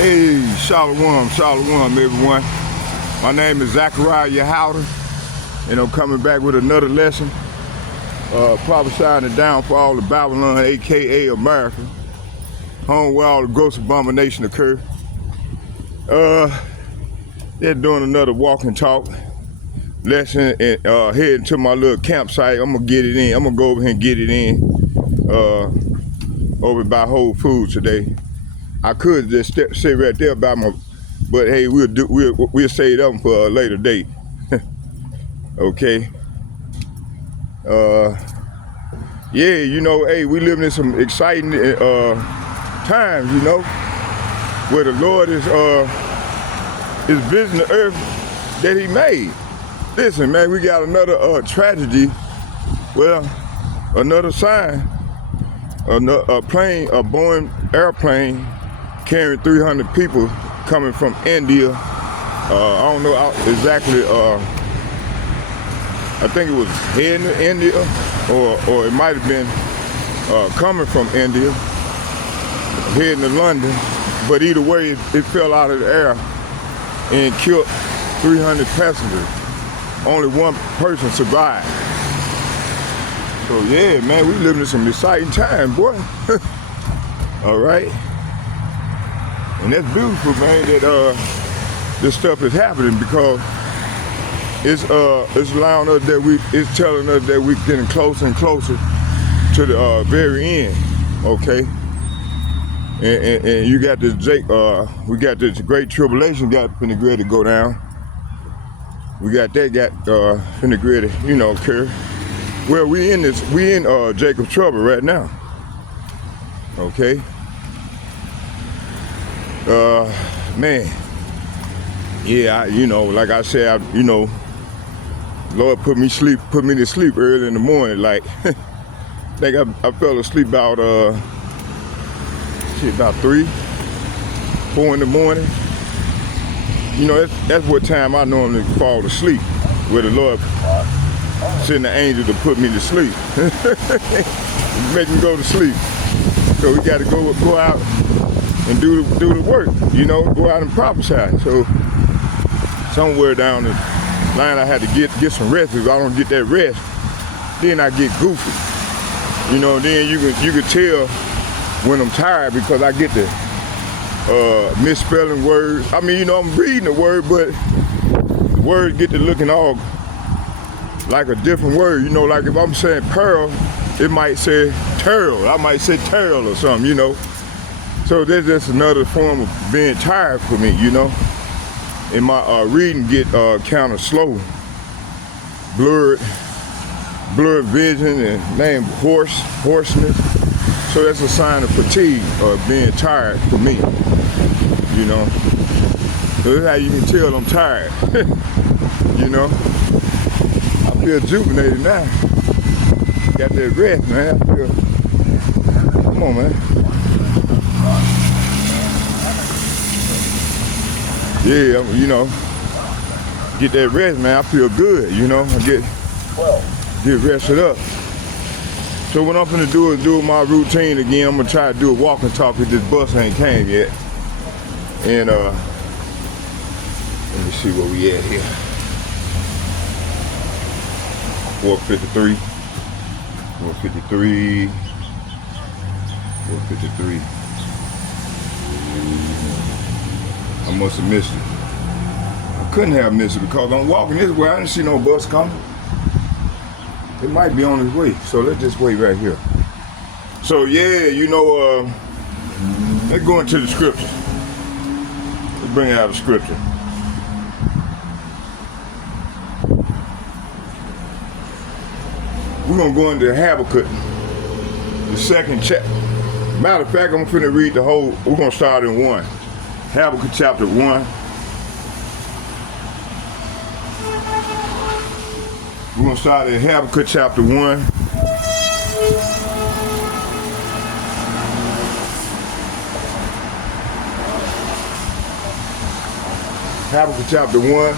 Hey, shalom, shalom, everyone. My name is Zachariah Yahouder, and I'm coming back with another lesson, prophesying the downfall of Babylon, aka America, home where all the gross abomination occur. They're doing another walk and talk lesson, and heading to my little campsite. I'm gonna get it in. I'm gonna go over here and get it in over by Whole Foods today. I could just sit right there by my, but hey, we'll save them for a later date. Okay. Yeah, you know, hey, we living in some exciting times, you know, where the Lord is visiting the earth that He made. Listen, man, we got another tragedy. Well, another sign. A Boeing airplane carrying 300 people coming from India. I don't know exactly. I think it was heading to India, or it might have been coming from India, heading to London. But either way, it fell out of the air and killed 300 passengers. Only one person survived. So yeah, man, we living in some exciting time, boy. All right. And that's beautiful, man, that this stuff is happening, because it's allowing us it's telling us that we're getting closer and closer to the very end, okay? And you got this we got this great tribulation finna ready to go down. We got that finna ready, you know, occur. Well, we in Jacob's trouble right now, okay? Man, yeah, you know, like I said, you know, Lord put me to sleep early in the morning. Like, I think I fell asleep about 3, 4 in the morning. You know, that's what time I normally fall asleep, where the Lord send the angel to put me to sleep, make me go to sleep. So we got to go out and do the work, you know, go out and prophesy. So somewhere down the line, I had to get some rest. If I don't get that rest, then I get goofy. You know, then you can tell when I'm tired, because I get the misspelling words. I mean, you know, I'm reading the word, but the words get to looking all like a different word. You know, like if I'm saying pearl, it might say turtle. I might say turtle or something, you know. So there's just another form of being tired for me, you know. And my reading get kind of slow, blurred vision, and name hoarseness. So that's a sign of fatigue or being tired for me, you know. So that's how you can tell I'm tired, you know. I feel rejuvenated now. Got that rest, man. Come on, man. Yeah, you know, get that rest, man. I feel good, you know. I get rested up. So what I'm gonna do is do my routine again. I'm gonna try to do a walk and talk if this bus ain't came yet. And let me see where we at here. 453. 453. I must have missed it. I couldn't have missed it, because I'm walking this way. I didn't see no bus coming. It might be on its way, so let's just wait right here. So yeah, you know, let's go into the scripture. Let's bring out the scripture. We're gonna go into Habakuk, the 2nd chapter. Matter of fact, I'm finna read the whole. We're gonna start in 1. Habakuk chapter 1. We're going to start at Habakuk chapter 1. Habakuk chapter 1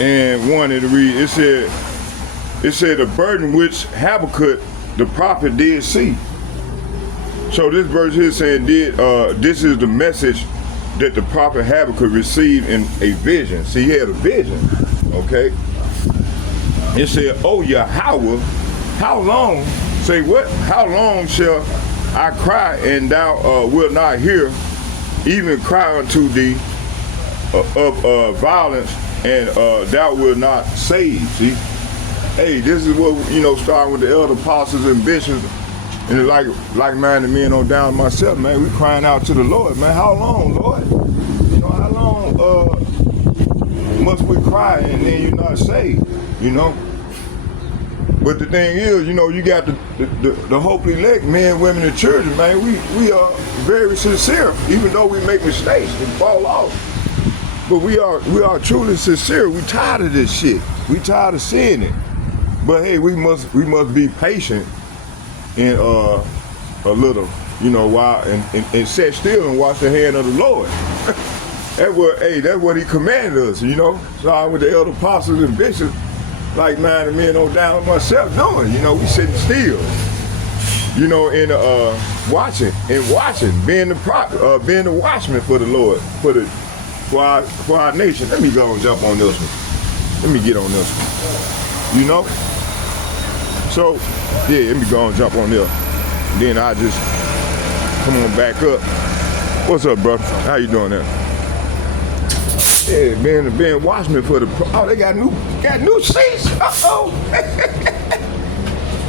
and 1, it'll read, it said the burden which Habakuk the prophet did see. So this verse here saying this is the message that the prophet Habakuk received in a vision. See, he had a vision, okay? It said, "Oh Yahweh, how long, say what? How long shall I cry and thou wilt not hear, even cry unto thee of violence and thou wilt not save." See? Hey, this is what, starting with the elder apostles and bishops, and like-minded men on down myself, man, we crying out to the Lord, man. How long, Lord? How long must we cry and then you're not saved, But the thing is, you got the hopefully elect men, women, and children, man. We are very sincere, even though we make mistakes and fall off. But we are truly sincere. We tired of this shit. We tired of seeing it. But hey, we must be patient and a little, while and sit still and watch the hand of the Lord. That's what He commanded us, So with the elder apostles and bishops, like-minded men on down myself doing, we sitting still, and watching, being the watchman for the Lord, for our nation. Let me go and jump on this one. Let me get on this one. So, yeah, let me go and jump on there. And then I just come on back up. What's up, brother? How you doing there? Yeah, being watchman for the. They got new seats. Uh-oh.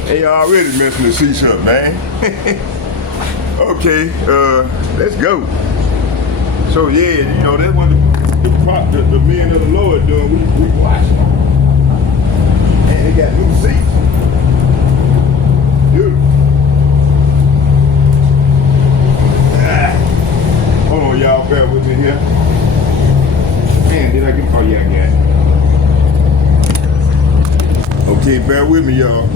They already messing the seats up, man. Okay, let's go. So yeah, that's what the men of the Lord doing. We watching. And they got new seats. Hold on, y'all, bear with me here. Man, did I get? Oh yeah, I got it. Okay, bear with me, y'all.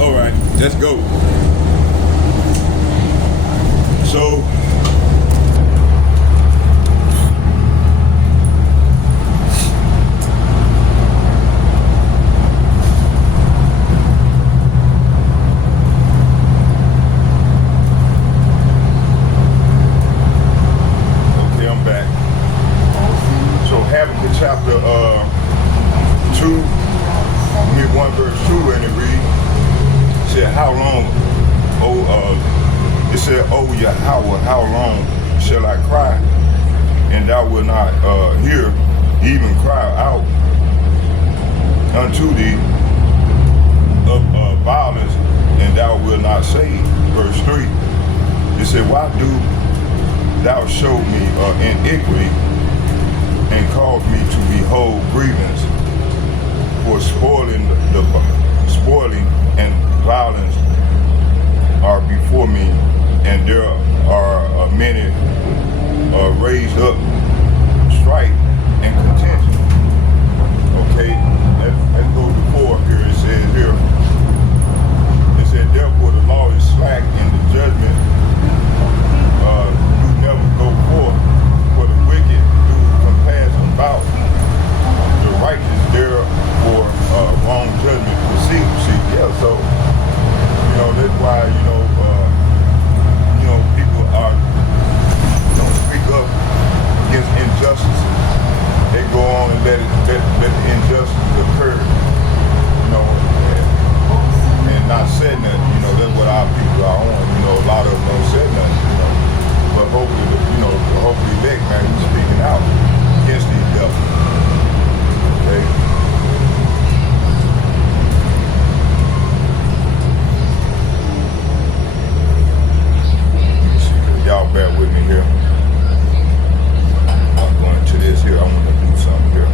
All right, let's go. So. Chapter 2, 1 verse 2, and it reads, said, how long, it said, "Oh Yahweh, how long shall I cry, and thou wilt not hear, even cry out unto thee of violence, and thou wilt not save." Verse 3, it said, "Why do thou show me iniquity, and cause me to behold grievance, for spoiling and violence are before me, and there are many raised up strife and contention." Okay, let's go to 4 here. It said, "Therefore the law is slack, and the judgment do never go forth, for the wicked do compass about the righteous therefore wrong judgment proceed." See, yeah, so that's why people don't speak up against injustices. They go on and let the injustice occur, and not say nothing. That's what our people are on. A lot of them don't say nothing. But hopefully, elect, man, we speaking out against these devils. Okay. Y'all bear with me here. I'm going to this here. I want to do something here.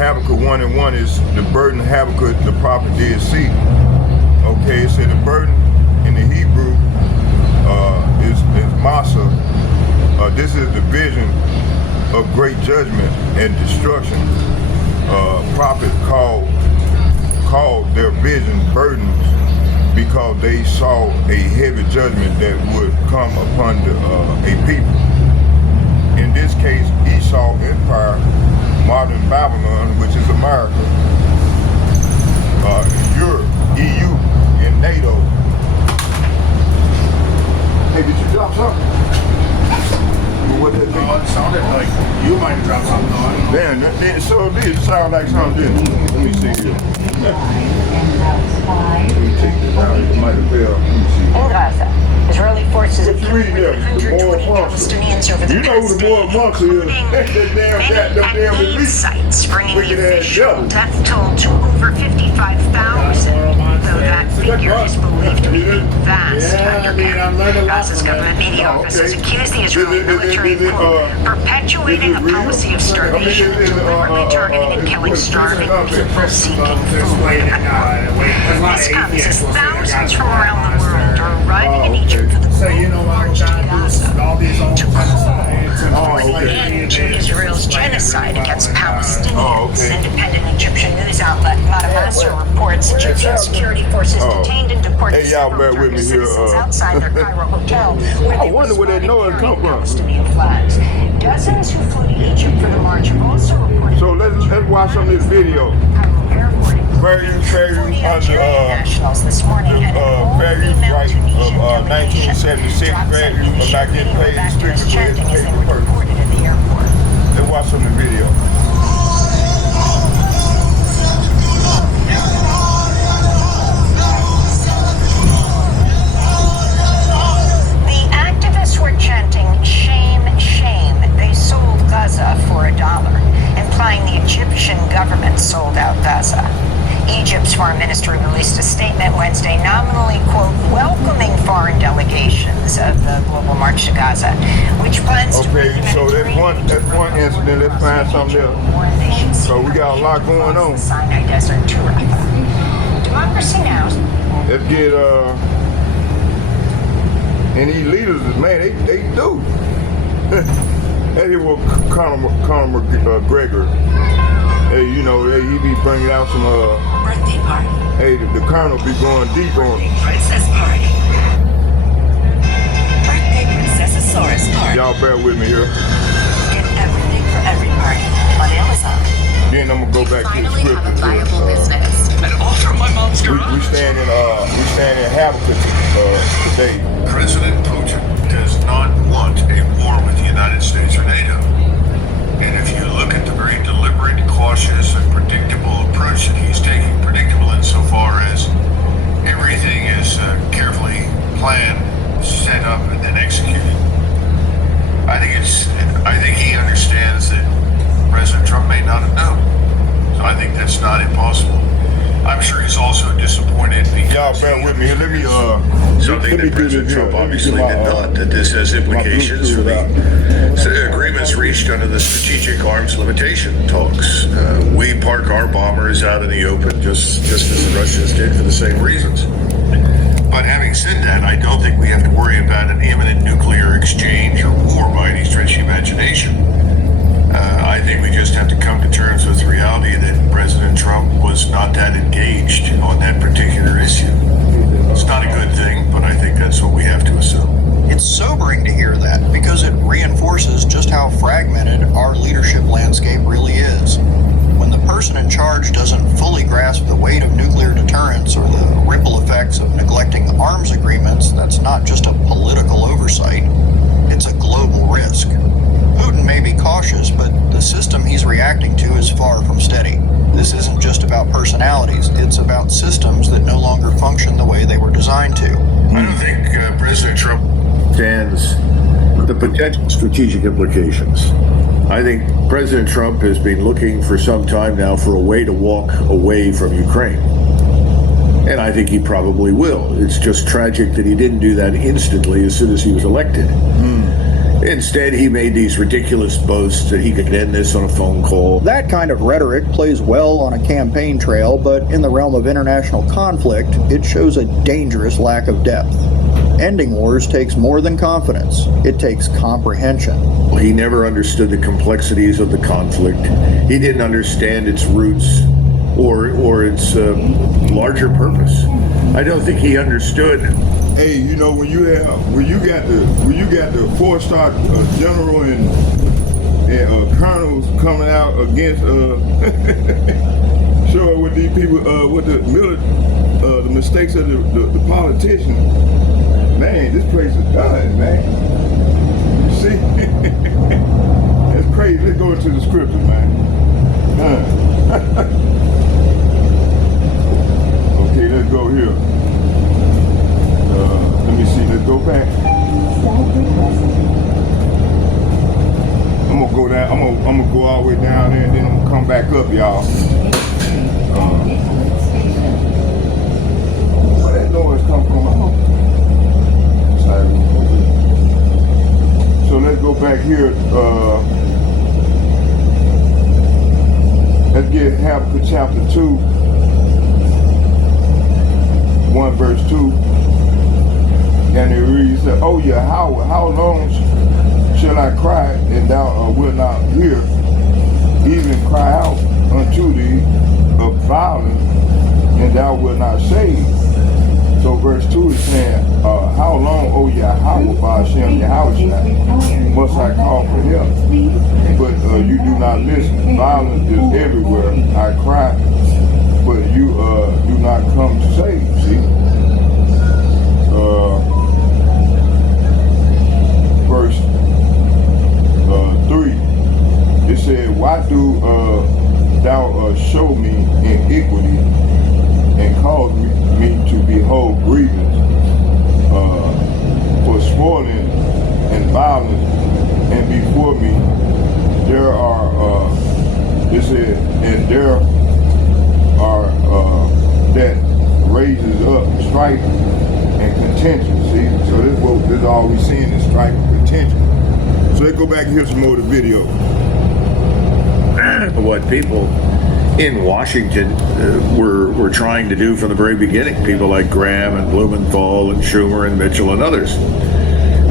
Habakuk 1:1 is the burden Habakuk the prophet did see. Okay, it said the burden in the Hebrew is Masa. This is the vision of great judgment and destruction. Prophet called their vision burdens because they saw a heavy judgment that would come upon a people. In this case, Esau Empire, modern Babylon, which is America, Europe, EU, and NATO. Hey, did you drop something? What that thing? Oh, it sounded like you might have dropped something on it. Damn, it so did. It sounded like something, didn't it? Let me see here. Let me take this out. It might have fell. Let me see. In Gaza, Israeli forces have What you reading there? The Moral 120 Monster. Palestinians over the You know who the Moral Monster is. That's that damn many elite. sites, bringing the Wicked ass official devil. death toll to over 55,000, though that figure is believed to be a vast undercount. Gaza's government media offices accused the Israeli military of, quote, perpetuating a policy of starvation and deliberately targeting and killing starving people seeking food. This comes as thousands from around the world are arriving in Egypt for the global march to Gaza to call for an end to Israel's genocide against Palestinians. Independent Egyptian news outlet Matamasa reports Egyptian security forces detained and deported Hey, y'all bear with me here. citizens outside their Cairo hotel where I they wonder where that noise come from. Palestinian flags. Dozens who flew to Egypt for the march have also reported. So let's watch some of this video. Fair use under nationals this morning had fair use right of 1976. Fair use of not getting paid strictly for education purposes. Let's watch some of the video. The activists were chanting, "Shame, shame." They sold Gaza for $1, implying the Egyptian government sold out Gaza. Egypt's foreign ministry released a statement Wednesday nominally, quote, welcoming foreign delegations of the global march to Gaza, which plans to bring so that's one incident. Let's find something else. So we got a lot going on. Sinai Desert to Rafah. Democracy Now! Let's get and these leaders, man, they do. Hey, here was Conor McGregor. Hey, you know, he be bringing out some birthday party. Hey, the Colonel be going deep on. Princess party. Birthday Princessasaurus party. Y'all bear with me here. Get everything for every party on Amazon. Then I'm gonna go back to the Finally have a viable scripture. business. And all from my monster. We stand in Habakuk today. President Putin does not want a war with the United States or NATO. And if you look at the very deliberate, cautious, and predictable approach that he's taking, predictable insofar as everything is carefully planned, set up, and then executed. I think he understands that President Trump may not have known. So I think that's not impossible. I'm sure he's also disappointed because Y'all bear with me here. Let me something let me that do this President here. Trump Let me obviously get my, did not, that this has implications for the agreements reached under the strategic arms limitation talks. We park our bombers out in the open just as the Russians did for the same reasons. But having said that, I don't think we have to worry about an imminent nuclear exchange or war by any stretch of imagination. I think we just have to come to terms with the reality that President Trump was not that engaged on that particular issue. It's not a good thing, but I think that's what we have to assume. It's sobering to hear that because it reinforces just how fragmented our leadership landscape really is. When the person in charge doesn't fully grasp the weight of nuclear deterrence or the ripple effects of neglecting arms agreements, that's not just a political oversight, it's a global risk. Putin may be cautious, but the system he's reacting to is far from steady. This isn't just about personalities, it's about systems that no longer function the way they were designed to. I don't think President Trump understands the potential strategic implications. I think President Trump has been looking for some time now for a way to walk away from Ukraine. And I think he probably will. It's just tragic that he didn't do that instantly as soon as he was elected. Instead, he made these ridiculous boasts that he could end this on a phone call. That kind of rhetoric plays well on a campaign trail, but in the realm of international conflict, it shows a dangerous lack of depth. Ending wars takes more than confidence. It takes comprehension. He never understood the complexities of the conflict. He didn't understand its roots or its larger purpose. I don't think he understood. Hey, you know, when you got the four-star general and colonels coming out against sure with these people with the mistakes of the politicians, man, this place is done, man. You see, that's crazy. Let's go into the scriptures, man. Okay, let's go here. Let me see, let's go back. I'm gonna go down, I'm gonna go all the way down there and then I'm gonna come back up, y'all. Where that noise come from? So let's go back here. Let's get Habakuk chapter 2, 1 verse 2. And it reads, "Oh yeah, how long shall I cry, and thou wilt not hear? Even cry out unto thee of violence, and thou wilt not save." So verse 2 is saying, how long, O Yahweh, Ba'ashem Yahushua, must I call for help? But you do not listen. Violence is everywhere. I cry, but you do not come to save. See? Verse 3, it said, "Why do thou show me iniquity and cause me to behold grievance for spoiling and violence, and before me there are it said, and there are that raises up strife and contention." See, so this is all we seeing is strife and contention. So let's go back and hear some more of the video. What people in Washington were trying to do from the very beginning, people like Graham and Blumenthal and Schumer and Mitchell and others,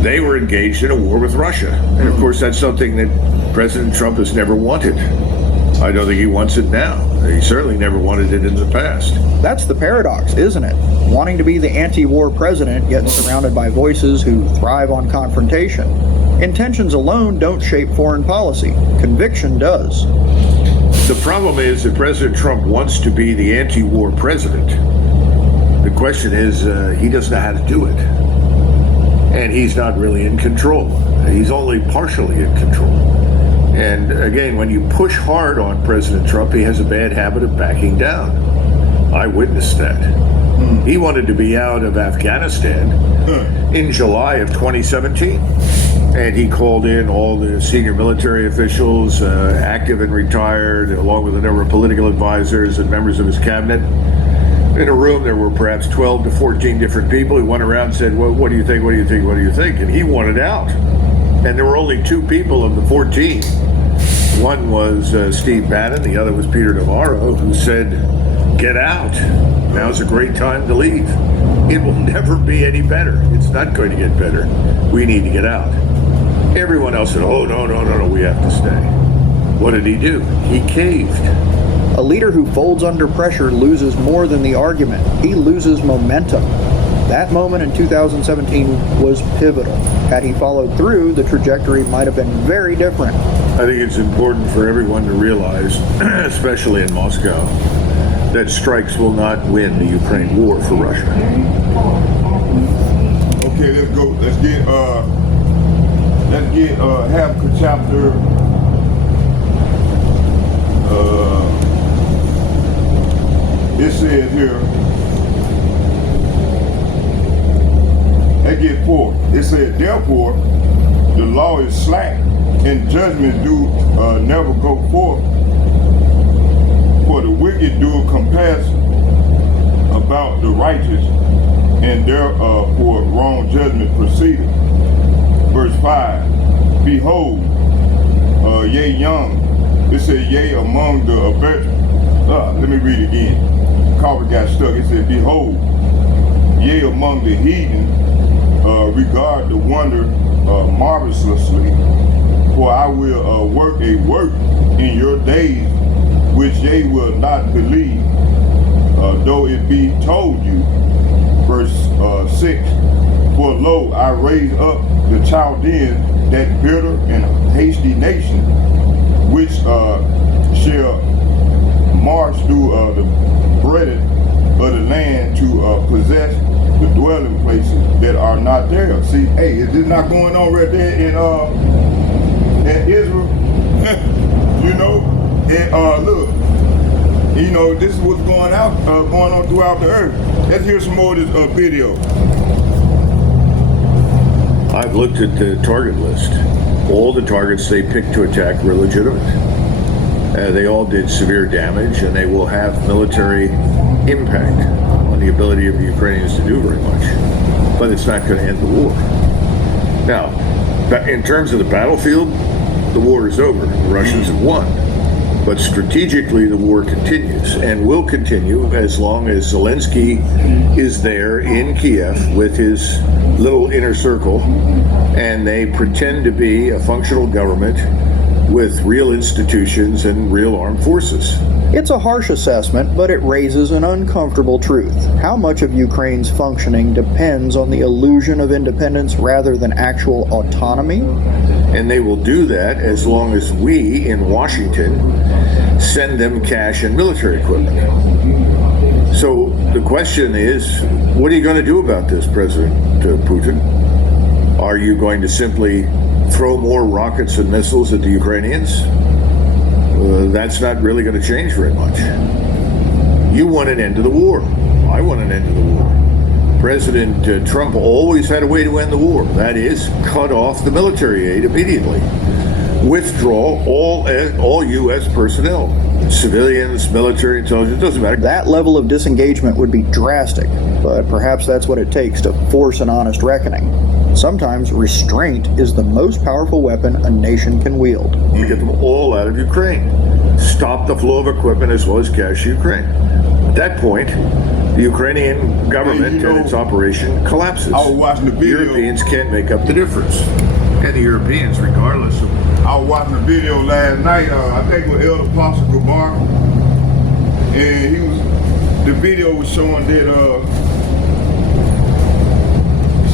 they were engaged in a war with Russia. And of course, that's something that President Trump has never wanted. I don't think he wants it now. He certainly never wanted it in the past. That's the paradox, isn't it? Wanting to be the anti-war president, yet surrounded by voices who thrive on confrontation. Intentions alone don't shape foreign policy. Conviction does. The problem is that President Trump wants to be the anti-war president. The question is, he doesn't know how to do it. And he's not really in control. He's only partially in control. And again, when you push hard on President Trump, he has a bad habit of backing down. I witnessed that. He wanted to be out of Afghanistan in July of 2017. And he called in all the senior military officials, active and retired, along with a number of political advisors and members of his cabinet. In a room, there were perhaps 12 to 14 different people. He went around and said, well, what do you think, what do you think, what do you think? And he wanted out. And there were only two people of the 14. One was Steve Bannon, the other was Peter Navarro, who said, get out. Now's a great time to leave. It will never be any better. It's not going to get better. We need to get out. Everyone else said, oh, no, we have to stay. What did he do? He caved. A leader who folds under pressure loses more than the argument. He loses momentum. That moment in 2017 was pivotal. Had he followed through, the trajectory might have been very different. I think it's important for everyone to realize, especially in Moscow, that strikes will not win the Ukraine war for Russia. Okay, let's go. Let's get Habakuk chapter it says here, let's get 4. It says, therefore, the law is slack, and judgment do never go forth. For the wicked do compass about the righteous, and therefore wrong judgment proceedeth. Verse 5, behold, yea young. It said, yea among the veterans. Let me read it again. Cover got stuck. It said, behold, yea among the heathen, regard the wonder marvelously, for I will work a work in your days which ye will not believe, though it be told you. Verse 6, for lo, I raise up the Chaldeans, that bitter and hasty nation, which shall march through the breadth of the land to possess the dwelling places that are not there. See, hey, is this not going on right there in Israel? You know, and look, you know, this is what's going on throughout the earth. Let's hear some more of this video. I've looked at the target list. All the targets they picked to attack were legitimate. They all did severe damage, and they will have military impact on the ability of the Ukrainians to do very much. But it's not going to end the war. Now, in terms of the battlefield, the war is over. The Russians have won. But strategically, the war continues and will continue as long as Zelensky is there in Kiev with his little inner circle, and they pretend to be a functional government with real institutions and real armed forces. It's a harsh assessment, but it raises an uncomfortable truth. How much of Ukraine's functioning depends on the illusion of independence rather than actual autonomy? And they will do that as long as we in Washington send them cash and military equipment. So the question is, what are you going to do about this, President Putin? Are you going to simply throw more rockets and missiles at the Ukrainians? That's not really going to change very much. You want an end to the war. I want an end to the war. President Trump always had a way to end the war. That is, cut off the military aid immediately. Withdraw all U.S. personnel, civilians, military, intelligence, doesn't matter. That level of disengagement would be drastic, but perhaps that's what it takes to force an honest reckoning. Sometimes restraint is the most powerful weapon a nation can wield. To get them all out of Ukraine. Stop the flow of equipment as well as cash to Ukraine. At that point, the Ukrainian government and its operation collapses. I was watching the video. Europeans can't make up the difference. And the Europeans, regardless of... I was watching a video last night, I think it was Elder Apostle Gabar, and the video was showing that,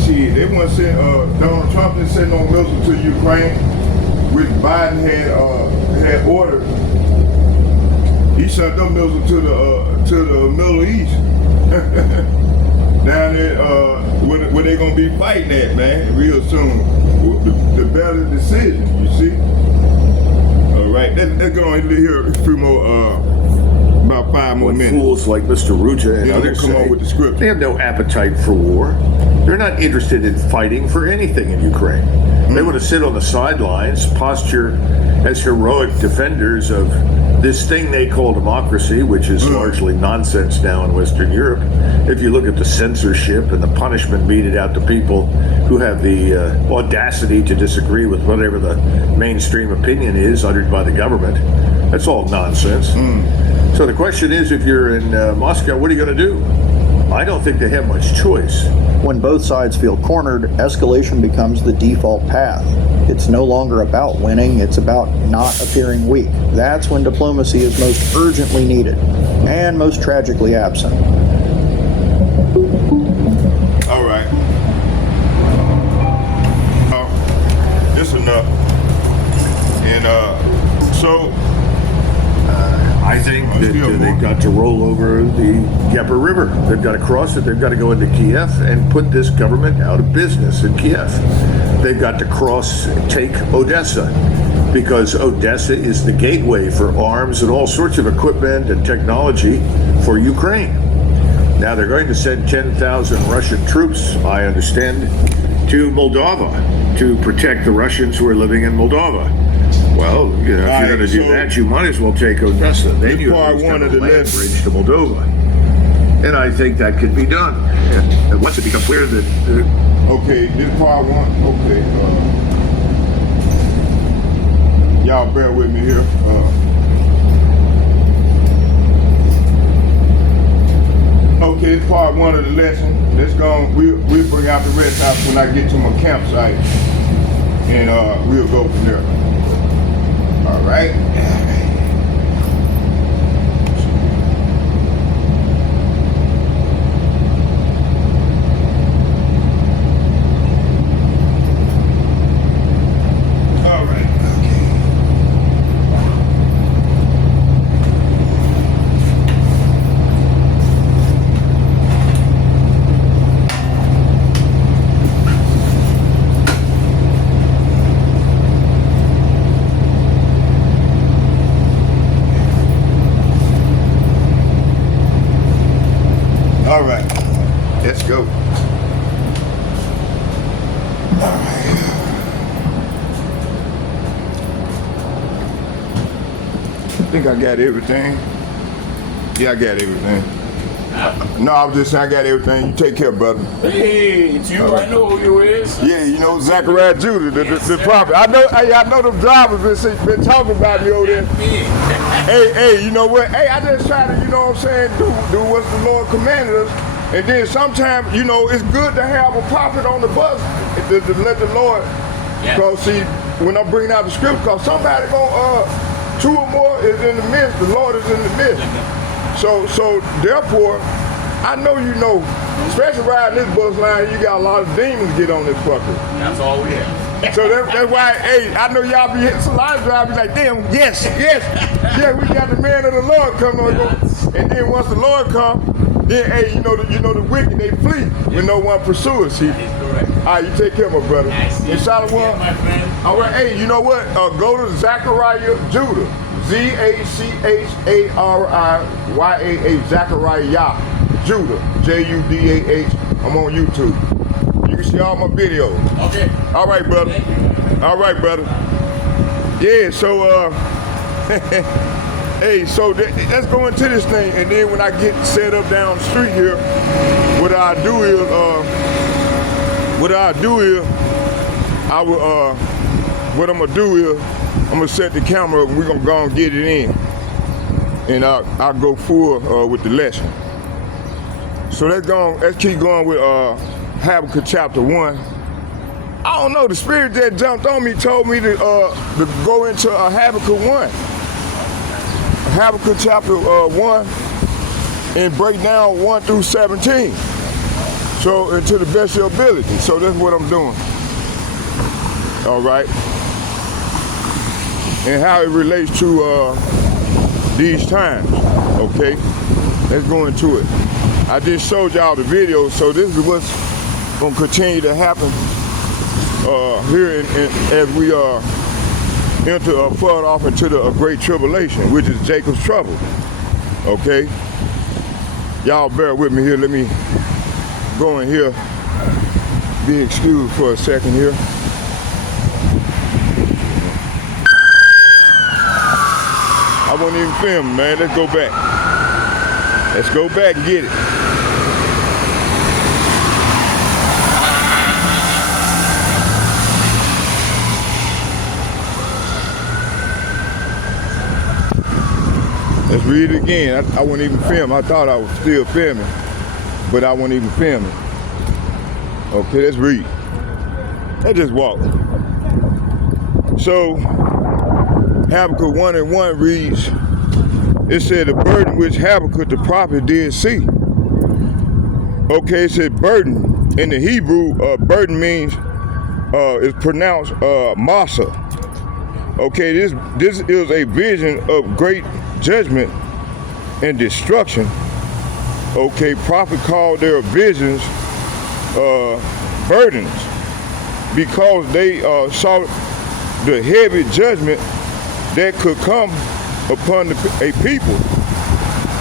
they want to send, Donald Trump is sending on missiles to Ukraine, which Biden had ordered. He sent them missiles to the Middle East. Down there, where they gonna be fighting at, man, real soon. The better decision, you see. All right, let's go on and hear a few more, about 5 more minutes. Fools like Mr. Ruta and others come on with the script. They have no appetite for war. They're not interested in fighting for anything in Ukraine. They want to sit on the sidelines, posture as heroic defenders of this thing they call democracy, which is largely nonsense now in Western Europe. If you look at the censorship and the punishment meted out to people who have the audacity to disagree with whatever the mainstream opinion is uttered by the government, that's all nonsense. So the question is, if you're in Moscow, what are you going to do? I don't think they have much choice. When both sides feel cornered, escalation becomes the default path. It's no longer about winning, it's about not appearing weak. That's when diplomacy is most urgently needed, and most tragically absent. All right. This enough. And so... I think that they've got to roll over the Dnieper River. They've got to cross it. They've got to go into Kiev and put this government out of business in Kiev. They've got to take Odessa, because Odessa is the gateway for arms and all sorts of equipment and technology for Ukraine. Now they're going to send 10,000 Russian troops, I understand, to Moldova to protect the Russians who are living in Moldova. Well, you know, if you're going to do that, you might as well take Odessa. Then you have a land bridge to Moldova. And I think that could be done. And once it becomes clear that... okay, this part one, okay. Y'all bear with me here. Okay, it's part one of the lesson. Let's go. We'll bring out the rest out when I get to my campsite, and we'll go from there. All right. All right, let's go. All right. I think I got everything. Yeah, I got everything. No, I was just saying I got everything. You take care, brother. Hey, it's you. I know who you is. Yeah, you know Zachariah Judah, the prophet. I know them drivers been talking about me over there. Hey, you know what? Hey, I just try to, you know what I'm saying, do what the Lord commanded us. And then sometimes, you know, it's good to have a prophet on the bus to let the Lord, because see, when I'm bringing out the scripture, because somebody two or more is in the midst, the Lord is in the midst. So therefore, I know you know, especially riding this bus line, you got a lot of demons get on this fucker. That's all we have. So that's why, hey, I know y'all be hitting some line drive, be like, damn, yes, yeah, we got the man of the Lord coming on. And then once the Lord come, then hey, you know the wicked, they flee when no one pursues. See? That is correct. All right, you take care, my brother. And Shalom. my friend. All right, hey, you know what? Go to Zachariah Judah, Zachariah, Zachariah Judah, Judah. I'm on YouTube. You can see all my videos. Okay. All right, brother. All right, brother. Yeah, so hey, so let's go into this thing, and then when I get set up down the street here, what I do is, I will what I'm gonna do is, I'm gonna set the camera up and we're gonna go and get it in, and I'll go full with the lesson. So let's keep going with Habakuk chapter 1. I don't know, the spirit that jumped on me told me to go into Habakuk 1. Habakuk chapter 1 and break down 1 through 17. So, and to the best of your ability. So that's what I'm doing. All right. And how it relates to these times. Okay. Let's go into it. I just showed y'all the video, so this is what's going to continue to happen here as we enter further off into the great tribulation, which is Jacob's trouble. Okay? Y'all bear with me here. Let me go in here. Be excused for a second here. I wasn't even filming, man. Let's go back. Let's go back and get it. Let's read it again. I wasn't even filming. I thought I was still filming, but I wasn't even filming. Okay, let's read. Let's just walk. So, Habakuk 1:1 reads, it said, the burden which Habakuk the prophet did see. Okay, it said burden. In the Hebrew, burden means, is pronounced masa. Okay, this is a vision of great judgment and destruction. Okay, prophet called their visions burdens because they saw the heavy judgment that could come upon a people.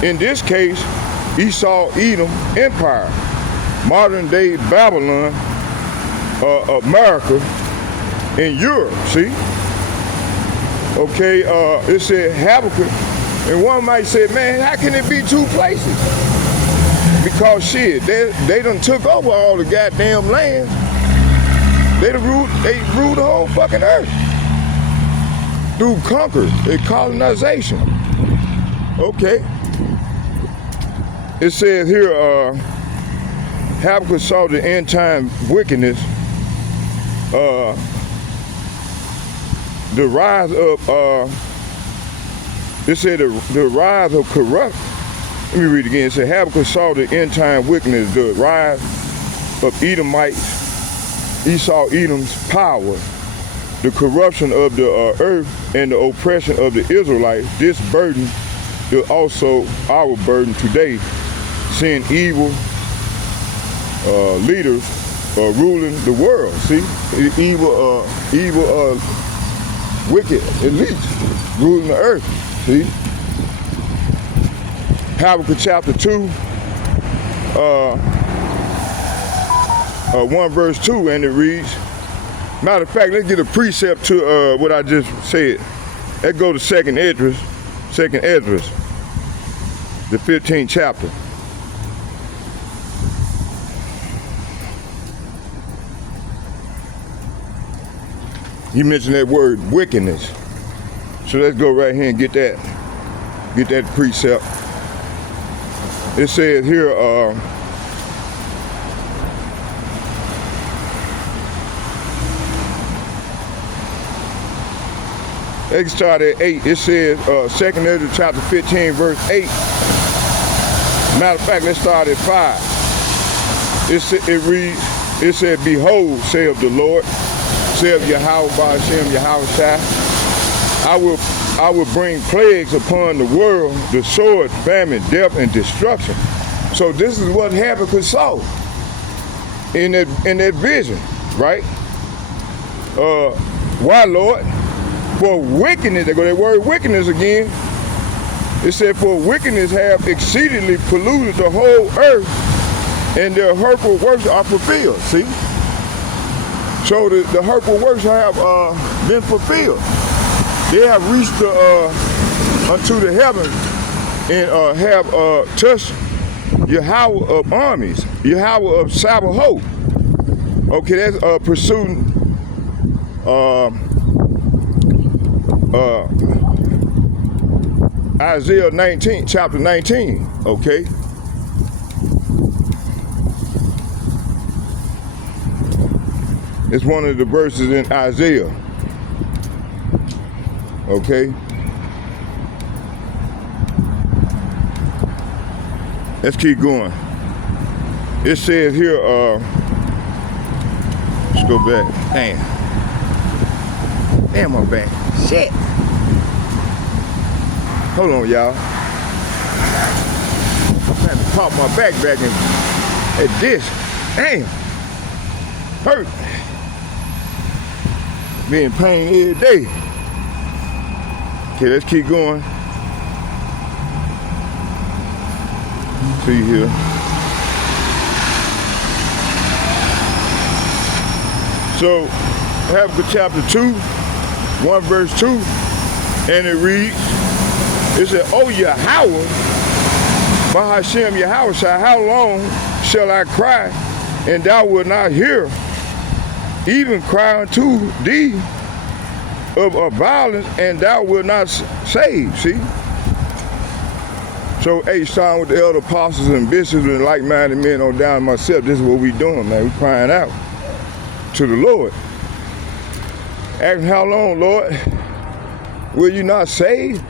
In this case, Esau Edom Empire, modern day Babylon, America, and Europe, see? Okay, it said Habakuk, and one might say, man, how can it be two places? Because shit, they done took over all the goddamn land. They ruled the whole fucking earth. through conquer and colonization. Okay. It says here, Habakuk saw the end time wickedness, the rise of, it said the rise of corrupt. Let me read it again. It said Habakuk saw the end time wickedness, the rise of Edomites, Esau, Edom's power, the corruption of the earth, and the oppression of the Israelites. This burden is also our burden today, seeing evil leaders ruling the world. See, evil, wicked elites ruling the earth. See, Habakuk chapter 2, 1 verse 2, and it reads. Matter of fact, let's get a precept to what I just said. Let's go to second Esdras, the 15th chapter. You mentioned that word wickedness. So let's go right here and get that precept. It says here, let's start at 8. It says, 2nd Esdras chapter 15, verse 8. Matter of fact, let's start at 5. It reads, it said, behold, saith the Lord, saith Yahweh Ba'ashem Yahweh Shai, I will bring plagues upon the world, the sword, famine, death, and destruction. So this is what Habakuk saw in that vision, right? Why, Lord? For wickedness, there go that word wickedness again. It said, for wickedness have exceedingly polluted the whole earth, and their hurtful works are fulfilled. See? So the hurtful works have been fulfilled. They have reached unto the heavens and have touched Yahweh of armies, Yahweh of Sabaoth. Okay, that's pursuing Isaiah 19, chapter 19, okay? It's one of the verses in Isaiah, okay? Let's keep going. It says here, let's go back. Damn my back. Shit. Hold on, y'all. I'm trying to pop my back in at this. Damn. Hurt. Be in pain every day. Okay, let's keep going. See here. So, Habakuk chapter 2, 1 verse 2, and it reads, it said, O Yahweh, Ba'ashem Yahweh, how long shall I cry, and thou wilt not hear, even cry unto thee of violence, and thou wilt not save, see? So, starting with the elder apostles and bishops and like-minded men on down to myself, this is what we doing, man. We crying out to the Lord. Asking how long, Lord, will you not save?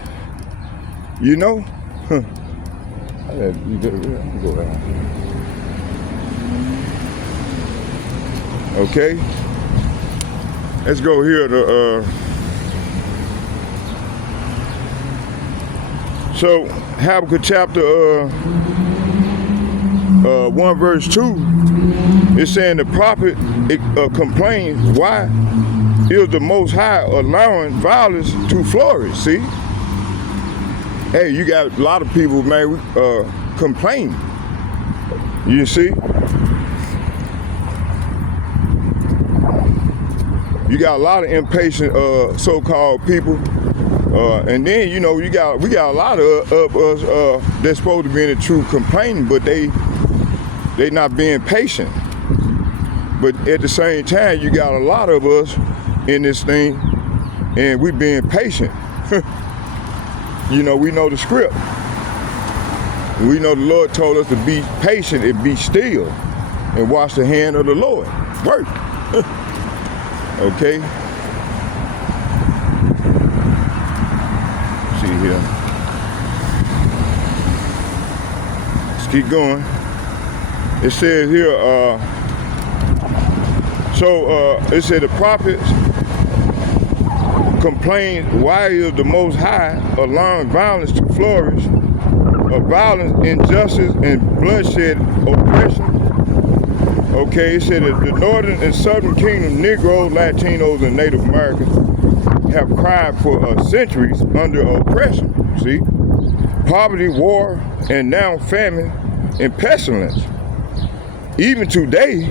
You know? You go around. Okay? Let's go here to, so Habakuk chapter 1 verse 2, it's saying the prophet complains, why is the Most High allowing violence to flourish, see? Hey, you got a lot of people, man, complain. You see? You got a lot of impatient so-called people. And then, you know, we got a lot of us that's supposed to be in the truth complaining, but they not being patient. But at the same time, you got a lot of us in this thing and we being patient. You know, we know the script. We know the Lord told us to be patient and be still and watch the hand of the Lord work. Okay? See here. Let's keep going. It says here, it said the prophets complained, why is the Most High allowing violence to flourish, violence, injustice, and bloodshed, oppression? Okay, it said that the northern and southern kingdom, Negroes, Latinos, and Native Americans have cried for centuries under oppression, see? Poverty, war, and now famine and pestilence. Even today,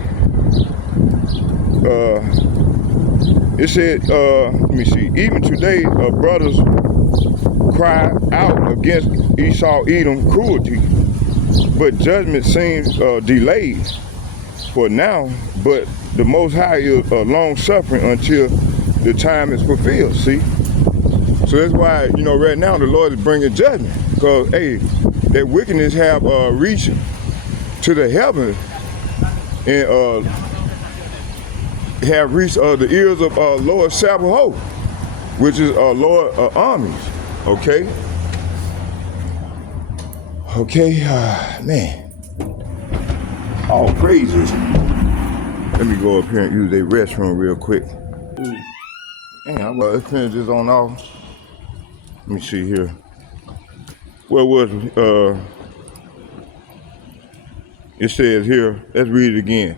it said, let me see, even today, brothers cry out against Esau-Edom cruelty, but judgment seems delayed for now, but the Most High is long-suffering until the time is fulfilled, see? So that's why, you know, right now the Lord is bringing judgment, because, hey, that wickedness have reached to the heavens and have reached the ears of Lord Sabaoth, which is Lord armies, okay? Okay, man, all praises. Let me go up here and use their restroom real quick. Damn, let's finish this on off. Let me see here. Where was it says here, let's read it again.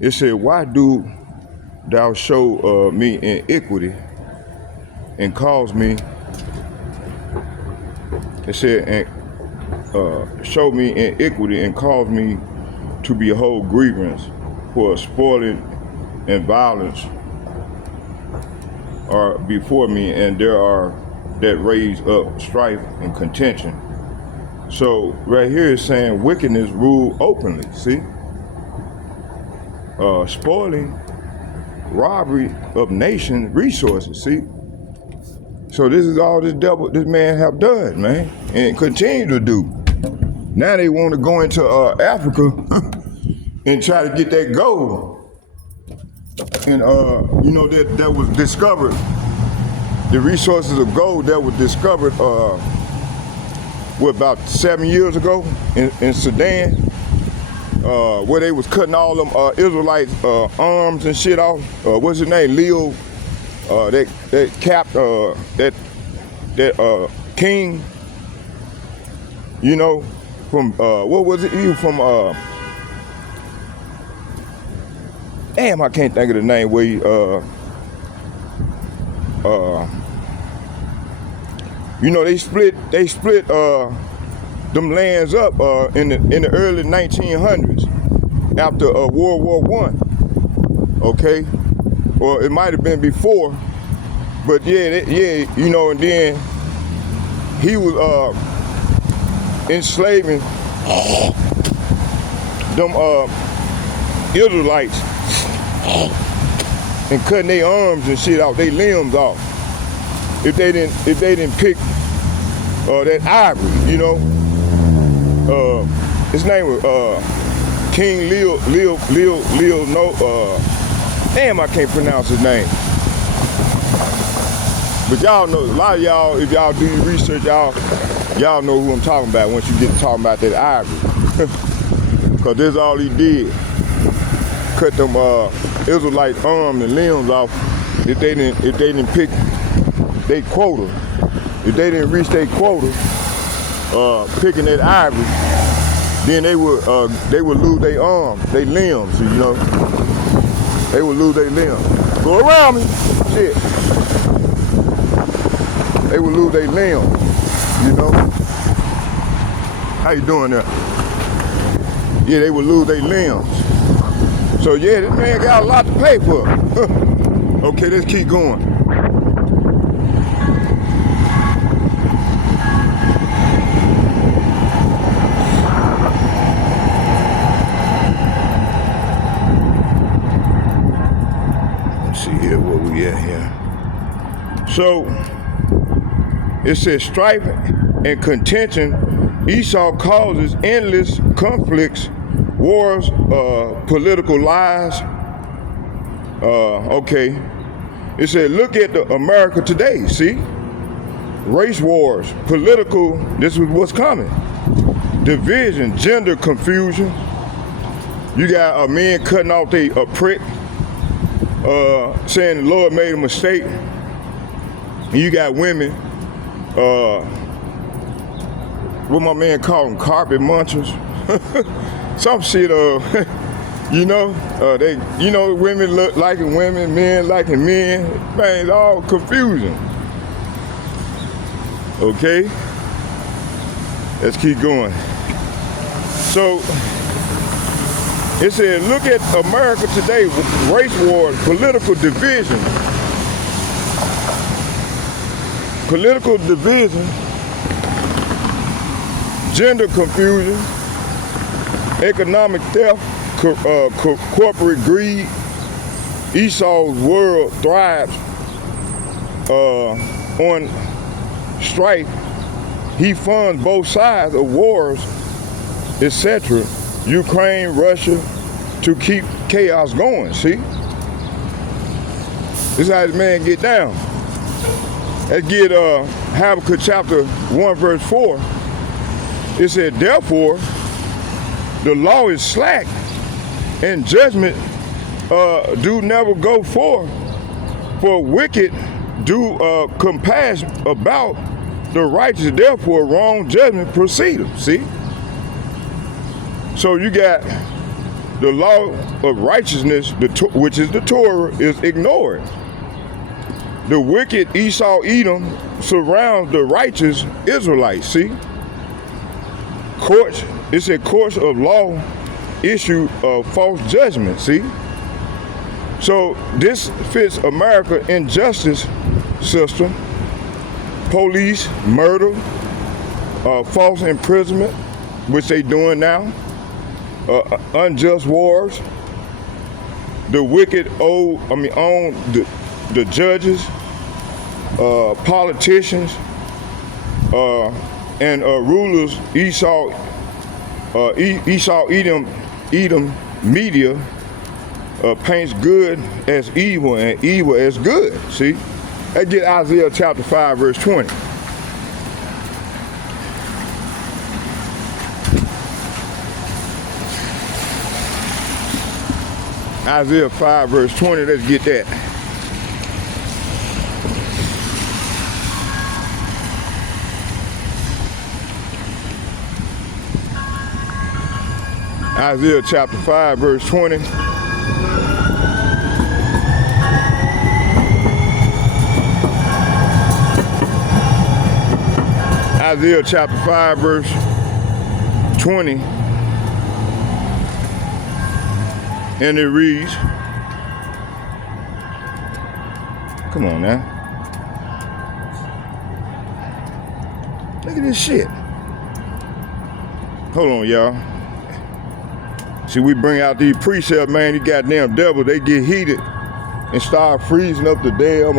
It said, why do thou show me iniquity and cause me, it said, show me iniquity and cause me to behold grievance, for spoiling and violence are before me, and there are that raise up strife and contention. So right here is saying wickedness rule openly, see? Spoiling, robbery of nation resources, see? So this is all this man have done, man, and continue to do. Now they want to go into Africa and try to get that gold. And you know, that was discovered, the resources of gold that was discovered about 7 years ago in Sudan, where they was cutting all them Israelites arms and shit off. What's his name? Leo, that capped that king, you know, from what was it? You from damn, I can't think of the name. Where he, you know, they split them lands up in the early 1900s after World War I. Okay, or it might have been before, but yeah, you know, and then he was enslaving them Israelites and cutting their arms and shit off, their limbs off. If they didn't pick that ivory, you know. His name was King Leo, no, damn, I can't pronounce his name. But y'all know, a lot of y'all, if y'all do your research, y'all know who I'm talking about once you get to talking about that ivory. Cause that's all he did. Cut them Israelite arms and limbs off if they didn't pick their quota. If they didn't reach their quota, picking that ivory, then they would lose their arms, their limbs, you know. They would lose their limbs. Go around me, shit. They would lose their limbs, you know. How you doing there? Yeah, they would lose their limbs. So yeah, this man got a lot to pay for. Okay, let's keep going. Let's see here, where we at here. So it says strife and contention. Esau causes endless conflicts, wars, political lies. Okay. It said, look at the America today, see? Race wars, political, this is what's coming. Division, gender confusion. You got a man cutting off a prick, saying the Lord made a mistake. And you got women, what my man called them, carpet munchers. Some shit, women look liking women, men liking men. Man, it's all confusing. Okay? Let's keep going. So, it said, look at America today, race wars, political division. Political division, gender confusion, economic theft, corporate greed. Esau's world thrives on strife. He funds both sides of wars, etc. Ukraine, Russia, to keep chaos going, see? This is how this man get down. Let's get Habakuk chapter 1, verse 4. It said, therefore, the law is slack, and judgment do never go forth, for wicked do compass about the righteous, therefore wrong judgment proceedeth, see? So you got the law of righteousness, which is the Torah, is ignored. The wicked Esau Edom surrounds the righteous Israelites, see? Courts, it's a course of law issue of false judgment, see? So this fits America injustice system, police, murder, false imprisonment, which they doing now, unjust wars, the wicked own the judges, politicians, and rulers. Esau Edom media paints good as evil and evil as good. See, let's get Isaiah chapter 5, verse 20. Isaiah 5, verse 20, let's get that. Isaiah chapter 5, verse 20. Isaiah chapter 5, verse 20. And it reads, come on now. Look at this shit. Hold on, y'all. See, we bring out these precepts, man, these goddamn devils, they get heated and start freezing up the damn,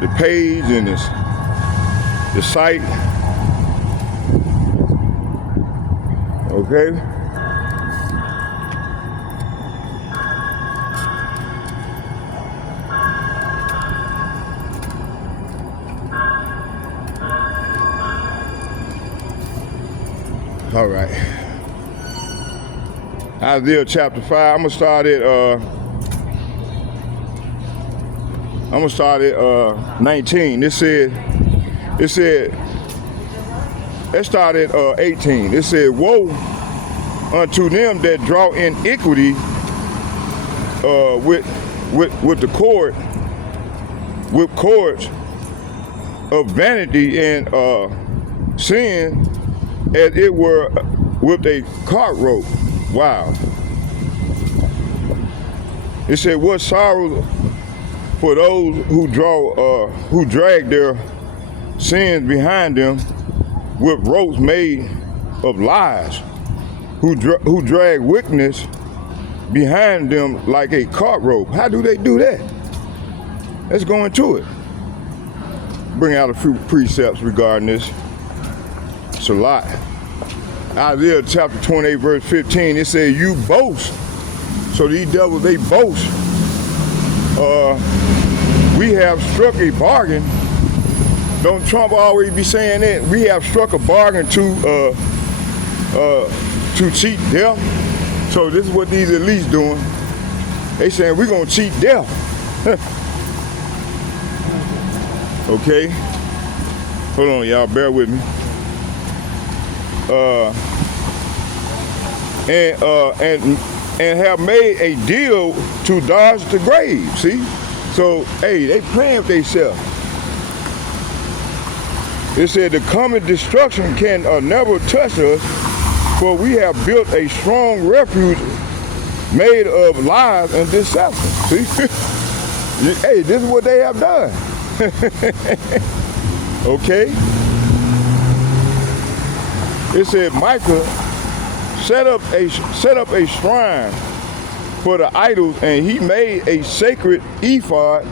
the page and the site. Okay? All right. Isaiah chapter 5. I'm gonna start at 19. It said, let's start at 18. It said, woe unto them that draw iniquity with the cord, with cords of vanity and sin, as it were with a cart rope. Wow. It said, what sorrow for those who drag their sins behind them with ropes made of lies, who drag wickedness behind them like a cart rope. How do they do that? Let's go into it. Bring out a few precepts regarding this. It's a lot. Isaiah chapter 28, verse 15, it says, you boast. So these devils, they boast. We have struck a bargain. Don't Trump always be saying that? We have struck a bargain to cheat death. So this is what these elites doing. They saying we're gonna cheat death. Okay. Hold on, y'all, bear with me. And have made a deal to dodge the grave. See? So, hey, they playing with themselves. It said the coming destruction can never touch us, for we have built a strong refuge made of lies and deception. See? Hey, this is what they have done. Okay? It said Micah set up a shrine for the idols, and he made a sacred ephod,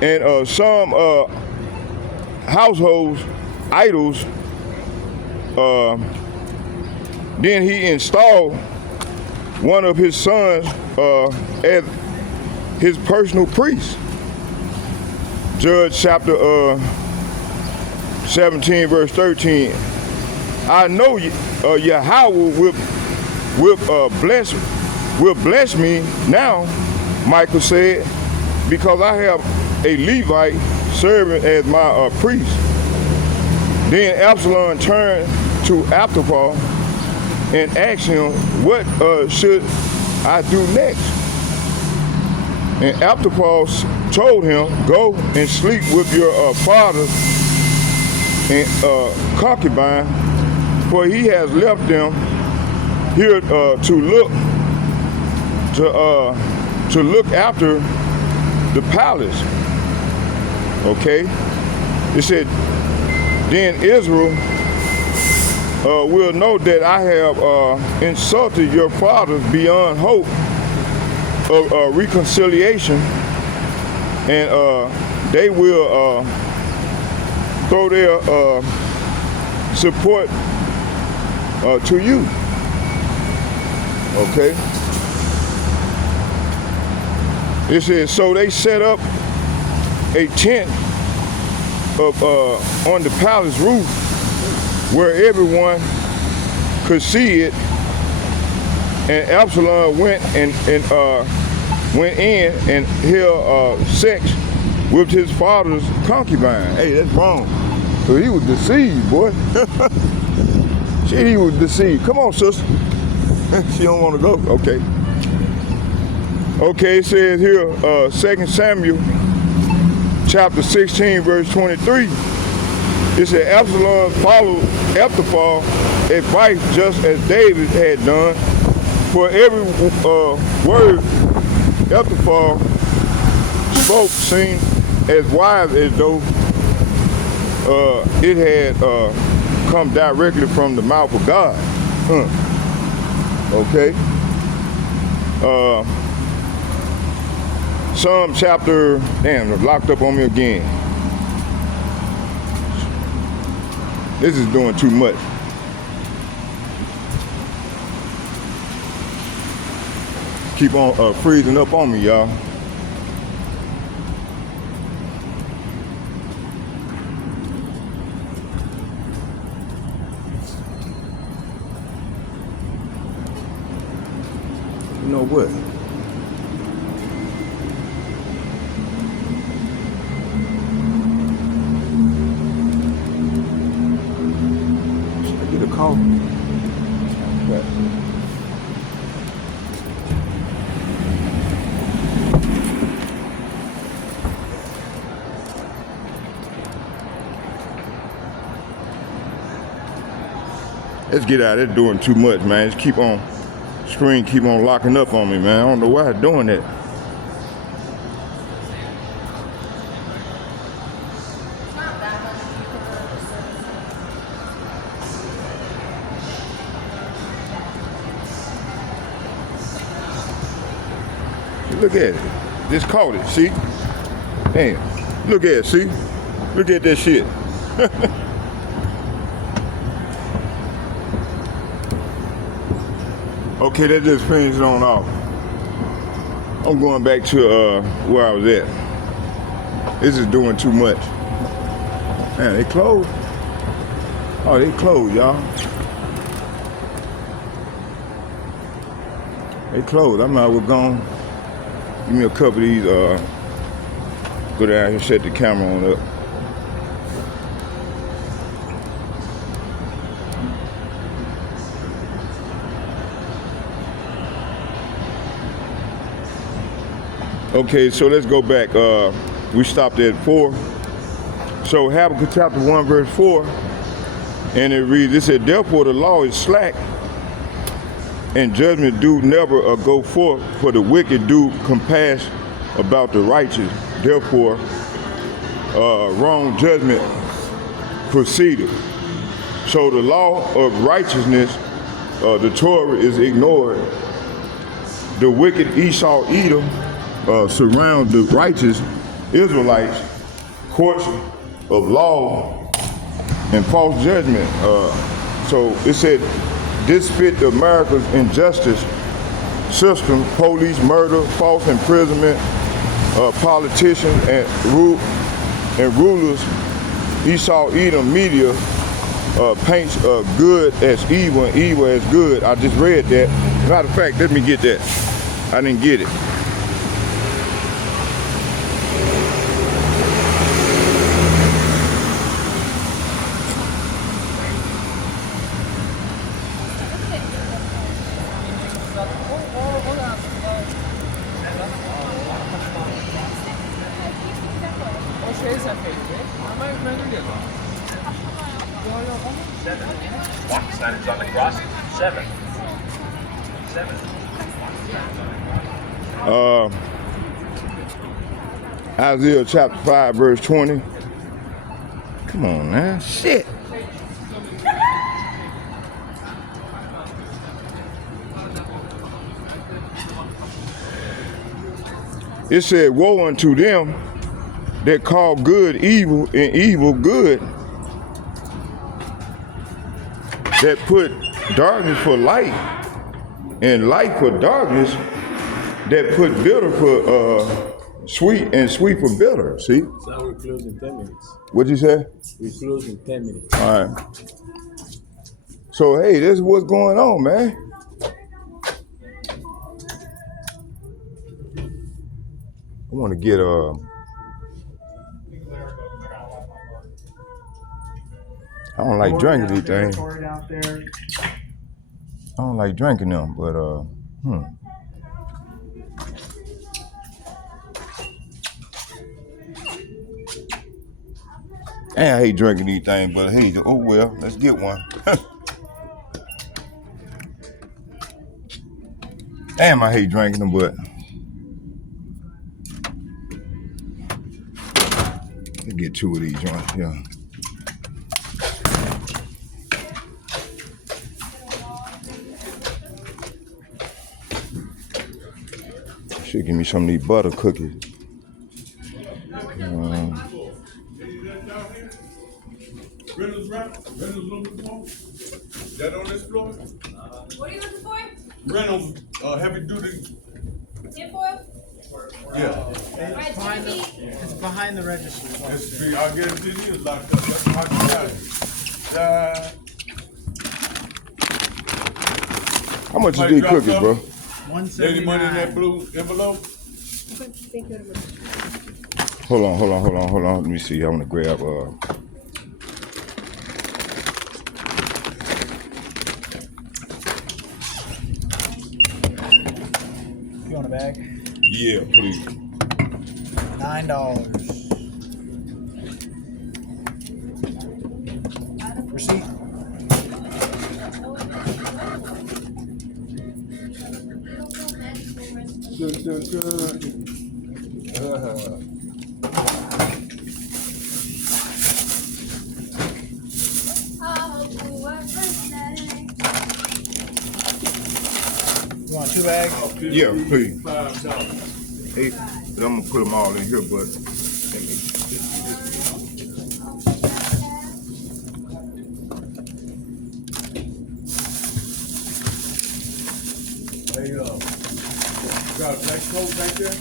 and some household idols. Then he installed one of his sons as his personal priest. Judge chapter 17, verse 13. I know Yahweh will bless me now, Michael said, because I have a Levite serving as my priest. Then Absalom turned to Ahithophel and asked him, what should I do next? And Ahithophel told him, go and sleep with your father and concubine, for he has left them here to look after the palace. Okay, it said, then Israel will know that I have insulted your fathers beyond hope of reconciliation, and they will throw their support to you. Okay. It says, so they set up a tent on the palace roof where everyone could see it, and Absalom went in and held sex with his father's concubine. Hey, that's wrong. So he was deceived, boy. Shit, he was deceived. Come on, sister. She don't want to go. Okay. Okay, it says here, 2 Samuel chapter 16, verse 23. It said Absalom followed Ahithophel's advice just as David had done. For every word Ahithophel spoke seemed as wise as though it had come directly from the mouth of God. Okay. Psalm chapter, damn, they're locked up on me again. This is doing too much. Keep on freezing up on me, y'all. You know what? Should I get a call? Okay. Let's get out of there doing too much, man. Just keep on, screen keep on locking up on me, man. I don't know why I'm doing that. Look at it. Just caught it, see? Damn. Look at it, see? Look at that shit. Okay, that just finished on off. I'm going back to where I was at. This is doing too much. Man, they closed. Oh, they closed, y'all. They closed. I'm not gone. Give me a couple of these. Go down here, set the camera on up. Okay, so let's go back. We stopped at 4. So Habakuk chapter 1, verse 4, and it reads, it said, therefore the law is slack, and judgment do never go forth, for the wicked do compass about the righteous. Therefore, wrong judgment proceeded. So the law of righteousness, the Torah, is ignored. The wicked Esau, Edom, surround the righteous Israelites, courts of law and false judgment. So it said, this fit America's injustice system, police murder, false imprisonment, politicians and rulers. Esau Edom media paints good as evil and evil as good. I just read that. Matter of fact, let me get that. I didn't get it. Signage on the cross, 7. Isaiah chapter 5, verse 20. Come on, man. Shit. It said, woe unto them that call good evil and evil good, that put darkness for light and light for darkness, that put bitter for sweet and sweet for bitter. See? So we close in 10 minutes. What'd you say? We close in 10 minutes. All right. So, hey, this is what's going on, man. I want to get I don't like drinking these things. I don't like drinking them, but And I hate drinking these things, but hey, oh well, let's get one. Damn, I hate drinking them, but let's get 2 of these joints, yeah. Should give me some of these butter cookies. That on this floor? What are you looking for? Reynolds, heavy duty. Tinfoil? Yeah. It's behind the register. I guarantee you it's locked up. That's how you got it. How much is these cookies, bro? Any money in that blue envelope? Hold on. Let me see. I want to grab You want a bag? Yeah, please. $9. Receipt. You want 2 bags? Yeah, please. $5. Hey, I'm gonna put them all in here, but Hey, you got a black coat back there?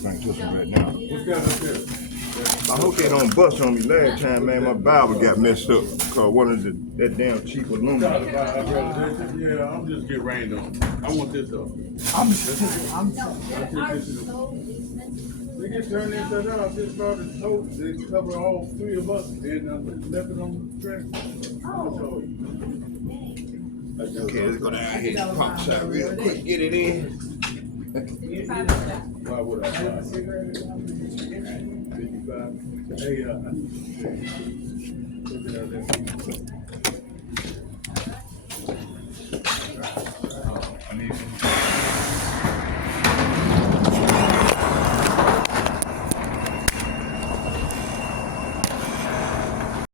Drink this one right now. What's that up there? I hope they don't bust on me last time, man. My Bible got messed up because one of that damn cheap aluminum. Yeah, I'm just getting rained on. I want this though. They get turned inside out. I just brought the tote. They cover all three of us and I left it on the track. Okay, let's go down here and pump side real quick. Get it in. Why would I buy? 55. Hey, I need to